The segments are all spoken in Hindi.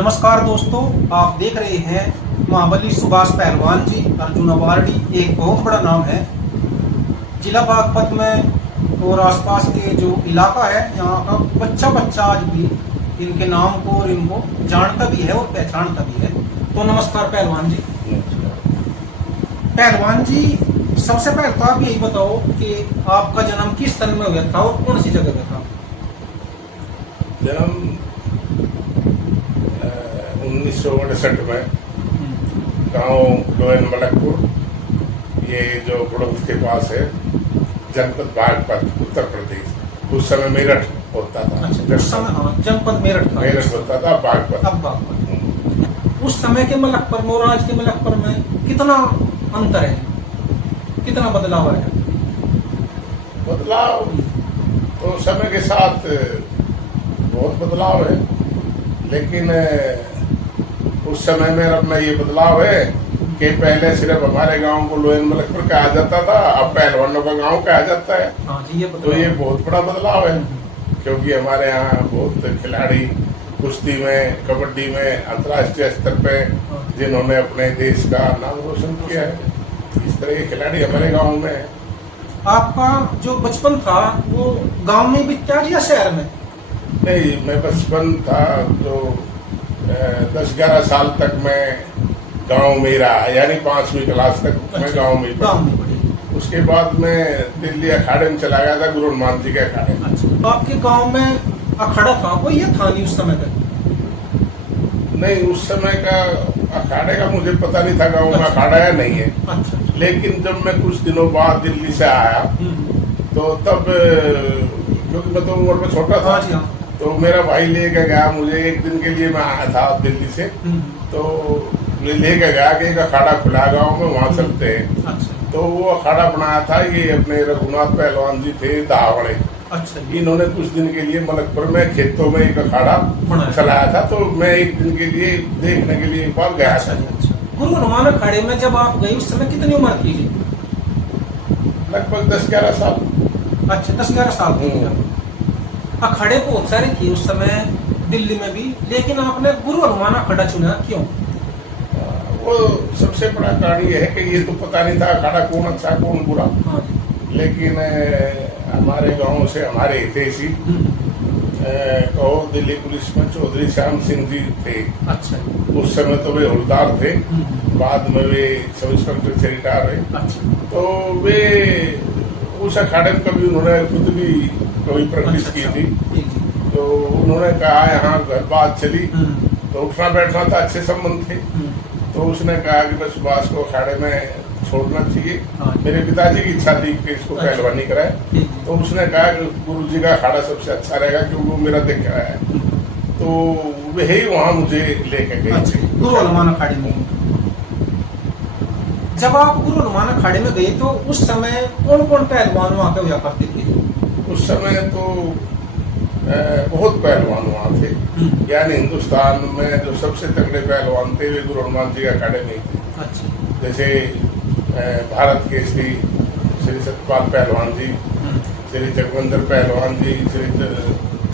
नमस्कार दोस्तों, आप देख रहे हैं महाबली सुभाष पहलवान जी अर्जुन अवार्डी। एक बहुत बड़ा नाम है जिला बागपत में और आसपास के जो इलाका है यहाँ का बच्चा बच्चा आज भी इनके नाम को और इनको जानता भी है और पहचानता भी है। तो नमस्कार पहलवान जी। पहलवान जी, सबसे पहले तो आप यही बताओ कि आपका जन्म किस सन में हुआ था और कौन सी जगह पे था? जन्म 1968 में गांव लोयन मलकपुर, ये जो बुड़ौल के पास है, जनपद बागपत, उत्तर प्रदेश। उस समय मेरठ होता था। अच्छा, उस समय हाँ, जनपद मेरठ था। मेरठ होता था, बागपत। अब बागपत। उस समय के मलकपुर में और आज के मलकपुर में कितना अंतर है, कितना बदलाव है? बदलाव तो समय के साथ बहुत बदलाव है, लेकिन उस समय में अपना ये बदलाव है कि पहले सिर्फ हमारे गांव को लोयन मलकपुर कहा जाता था, अब पहलवानों का गांव कहा जाता है। हाँ जी, तो ये बहुत बड़ा बदलाव है, क्योंकि हमारे यहाँ बहुत खिलाड़ी कुश्ती में, कबड्डी में अंतर्राष्ट्रीय स्तर पे जिन्होंने अपने देश का नाम रोशन किया है, इस तरह के खिलाड़ी हमारे गांव में है। आपका जो बचपन था वो गांव में बीता या शहर में? नहीं, मैं बचपन था तो 10-11 साल तक मैं गांव में रहा, यानी 5वीं क्लास तक मैं गांव में पढ़ी। उसके बाद मैं दिल्ली अखाड़े में चला गया था, गुरु हनुमान जी के अखाड़े में। अच्छा, आपके गांव में अखाड़ा था कोई या था नहीं उस समय पे? नहीं, उस समय का अखाड़े का मुझे पता नहीं था गांव में अखाड़ा या नहीं है। अच्छा। लेकिन जब मैं कुछ दिनों बाद दिल्ली से आया तो तब, क्योंकि मैं तो उम्र में छोटा था, तो मेरा भाई लेके गया मुझे। एक दिन के लिए मैं आया था दिल्ली से, तो लेके गया कि एक अखाड़ा खुला गांव में, वहां चलते हैं। अच्छा। तो वो अखाड़ा बनाया था, ये अपने रघुनाथ पहलवान जी थे दावड़े। अच्छा। इन्होंने कुछ दिन के लिए मलकपुर में खेतों में एक अखाड़ा चलाया था, तो मैं एक दिन के लिए देखने के लिए एक बार गया था। गुरु हनुमान अखाड़े में जब आप गए उस समय कितनी उम्र थी? लगभग 10-11 साल। अच्छा, 10-11 साल थी। अखाड़े बहुत सारे थे उस समय दिल्ली में भी, लेकिन आपने गुरु हनुमान अखाड़ा चुना क्यों? वो सबसे बड़ा कारण ये है कि ये तो पता नहीं था अखाड़ा कौन अच्छा कौन बुरा। हाँ। लेकिन हमारे गांव से हमारे हितैषी कहो दिल्ली पुलिस में चौधरी श्याम सिंह जी थे। अच्छा। उस समय तो वे हवलदार थे, बाद में वे सब इंस्पेक्टर से रिटायर हुए। अच्छा। तो वे उस अखाड़े में कभी उन्होंने खुद भी कभी प्रैक्टिस की थी। तो उन्होंने कहा यहाँ घर बात चली, तो उठना बैठना था, अच्छे संबंध थे। तो उसने कहा कि मैं सुभाष को अखाड़े में छोड़ना चाहिए। मेरे पिताजी की इच्छा थी कि इसको पहलवानी कराए, तो उसने कहा कि गुरु जी का अखाड़ा सबसे अच्छा रहेगा, क्योंकि वो मेरा देख रहा है। तो वही वहाँ मुझे लेके गए गुरु हनुमान अखाड़े में। जब आप गुरु हनुमान अखाड़े में गए तो उस समय कौन कौन पहलवान वहाँ पे हुआ करते थे? उस समय तो बहुत पहलवान वहाँ थे, यानी हिंदुस्तान में जो सबसे तगड़े पहलवान थे वे गुरु हनुमान जी के अखाड़े में ही थे। अच्छा। जैसे भारत के श्री सतपाल पहलवान जी, श्री जगवंदर पहलवान जी, श्री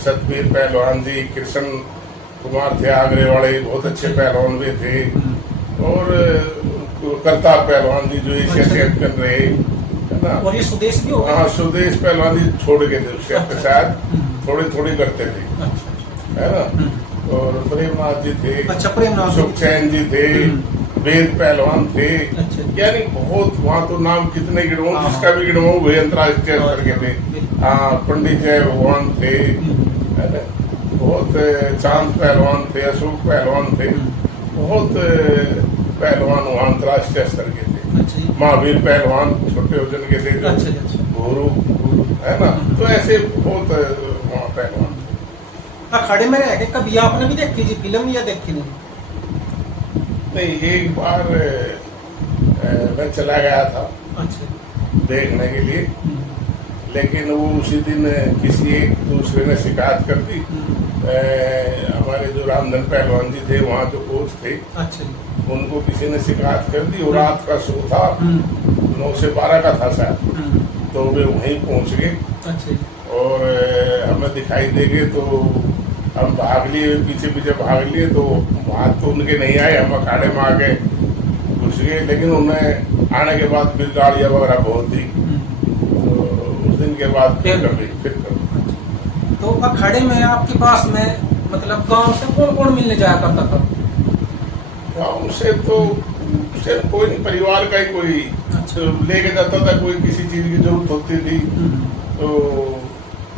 सतबीर पहलवान जी, कृष्ण कुमार थे आगरे वाले, बहुत अच्छे पहलवान वे थे। और करतार पहलवान जी जो एशिया चैंपियन रहे, है ना। और ये सुदेश भी होगा? हाँ, सुदेश पहलवान जी छोड़ गए थे उसके अपने, शायद थोड़ी करते थे, है ना। और प्रेमनाथ जी थे। अच्छा, प्रेमनाथ। सुखचैन जी थे, वेद पहलवान थे। अच्छा। यानी बहुत वहाँ तो नाम कितने गिनवाऊं, जिसका भी गिनवाऊं वे अंतर्राष्ट्रीय स्तर के थे। हाँ, पंडित जय भगवान थे, है ना। बहुत चांद पहलवान थे, अशोक पहलवान थे, बहुत पहलवान वहाँ अंतर्राष्ट्रीय स्तर के थे। महावीर पहलवान छोटे वजन के थे, गुरु, है ना। तो ऐसे बहुत वहाँ पहलवान थे। अखाड़े में रह के कभी आपने भी देखी जी फिल्म या देखी नहीं? नहीं, एक बार मैं चला गया था। अच्छा। देखने के लिए, लेकिन वो उसी दिन किसी एक दूसरे ने शिकायत कर दी। हमारे जो रामधन पहलवान जी थे वहाँ जो कोच थे, अच्छा, उनको किसी ने शिकायत कर दी। और रात का शो था, 9 से 12 का था शायद, तो वे वहीं पहुँच गए। अच्छा। और हमें दिखाई दे गए तो हम भाग लिए, पीछे पीछे भाग लिए, तो हाथ तो उनके नहीं आए, हम अखाड़े में आके घुस गए। लेकिन उन्हें आने के बाद फिर गाड़ियाँ वगैरह बहुत थी, तो उस दिन के बाद फिर कभी। तो अखाड़े में आपके पास में मतलब गांव से कौन कौन मिलने जाया करता था? गाँव से तो सिर्फ कोई नहीं, परिवार का ही कोई लेके जाता था। कोई किसी चीज की जरूरत होती थी तो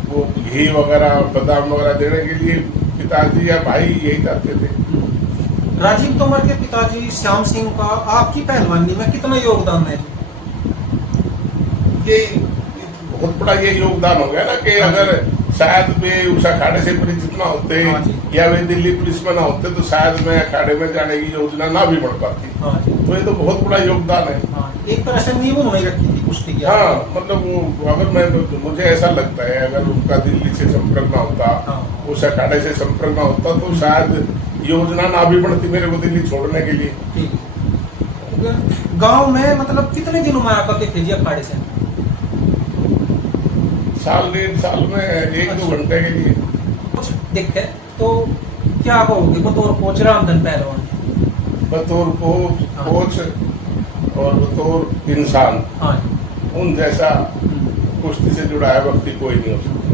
वो घी वगैरह बादाम वगैरह देने के लिए पिताजी या भाई यही जाते थे। राजीव तोमर के पिताजी श्याम सिंह का आपकी पहलवानी में कितना योगदान है? ये बहुत बड़ा ये योगदान हो गया ना कि अगर शायद वे उस अखाड़े से परिचित ना होते या वे दिल्ली पुलिस में ना होते तो शायद मैं अखाड़े में जाने की योजना ना भी बढ़ पाती। तो ये तो बहुत बड़ा योगदान है। एक तरह से नींव उन्होंने रखी थी कुश्ती की। हाँ, मतलब वो अगर मैं मुझे ऐसा लगता है अगर उनका दिल्ली से संपर्क ना होता, उस अखाड़े से संपर्क ना होता तो शायद योजना ना भी बढ़ती मेरे को दिल्ली छोड़ने के लिए। गांव में मतलब कितने दिनों में आया करते थे जी अखाड़े से? साल डेढ़ साल में 1-2 घंटे के लिए। कुछ दिखे तो क्या कहोगे बतौर कोच रामधन पहलवान? बतौर कोच और बतौर इंसान उन जैसा कुश्ती से जुड़ा है व्यक्ति कोई नहीं हो सकता।